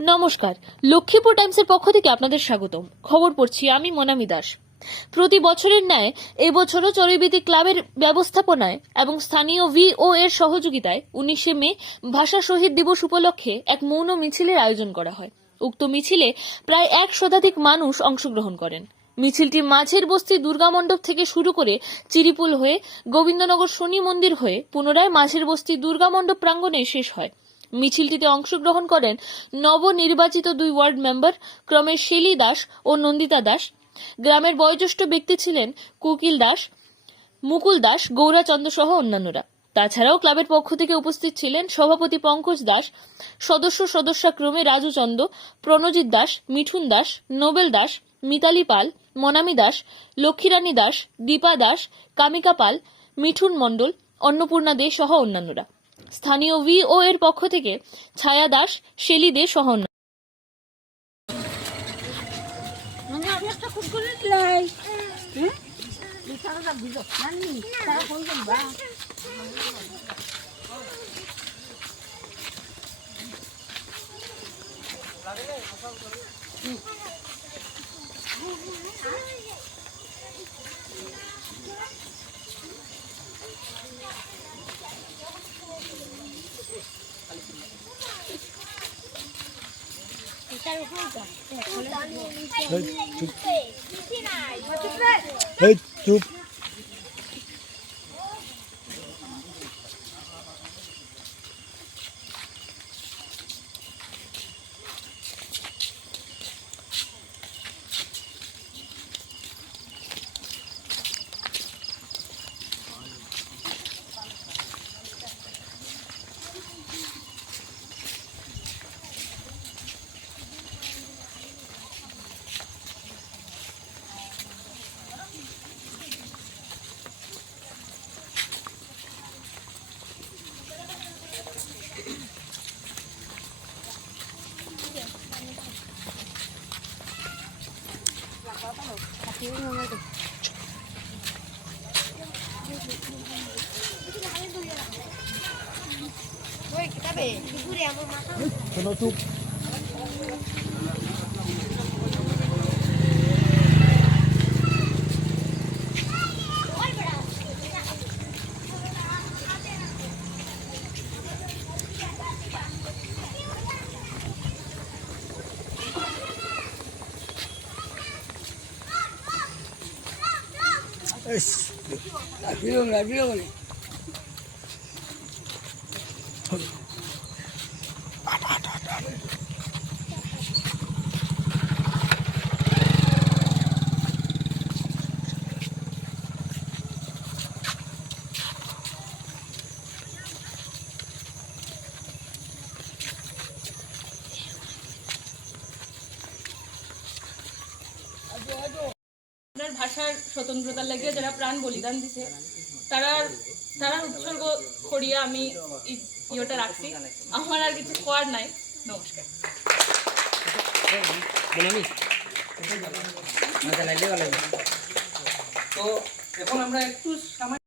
নমস্কার। লক্ষ্মীপুর টাইমসের পক্ষ থেকে আপনাদের স্বাগতম। খবর পড়ছি আমি মনামি দাস। প্রতি বছরের ন্যায় এবছরও চরৈবিতি ক্লাবের ব্যবস্থাপনায় এবং স্থানীয় ভিও এর সহযোগিতায় উনিশে মে ভাষা শহীদ দিবস উপলক্ষে এক মৌন মিছিলের আয়োজন করা হয়। উক্ত মিছিলে প্রায় এক শতাধিক মানুষ অংশগ্রহণ করেন। মিছিলটি মাঝের বস্তি দুর্গা মণ্ডপ থেকে শুরু করে চিরিপুল হয়ে গোবিন্দনগর শনি মন্দির হয়ে পুনরায় মাঝের বস্তি দুর্গা মণ্ডপ প্রাঙ্গণে শেষ হয়। মিছিলটিতে অংশগ্রহণ করেন নবনির্বাচিত দুই ওয়ার্ড মেম্বার ক্রমে শেলি দাস ও নন্দিতা দাস। গ্রামের বয়োজ্যেষ্ঠ ব্যক্তি ছিলেন কুকিল দাস, মুকুল দাস গৌরাচন্দ্র সহ অন্যান্যরা। তাছাড়াও ক্লাবের পক্ষ থেকে উপস্থিত ছিলেন সভাপতি পঙ্কজ দাস, সদস্য সদস্যা ক্রমে রাজু চন্দ প্রণজিৎ দাস, মিঠুন দাস, নোবেল দাস, মিতালি পাল, মনামি দাস, লক্ষ্মীরানী দাস, দীপা দাস, কামিকা পাল, মিঠুন মণ্ডল, অন্নপূর্ণা দে সহ অন্যান্যরা। স্থানীয় ভিও এর পক্ষ থেকে ছায়া দাস শেলি দে সহ เฮ้ยจุ๊บเฮ้ยจุ๊บ অন্য- মানে 으이씨. 나 빌려오네, 아주 아주 আপনার ভাষার স্বতন্ত্রতার লাগিয়ে যারা প্রাণ বলিদান দিছে তারা তারা উৎসর্গ করিয়া আমি ইয়েটা রাখছি। আমার আর কিছু করার নাই। নমস্কার। তো এখন আমরা একটু সামান্য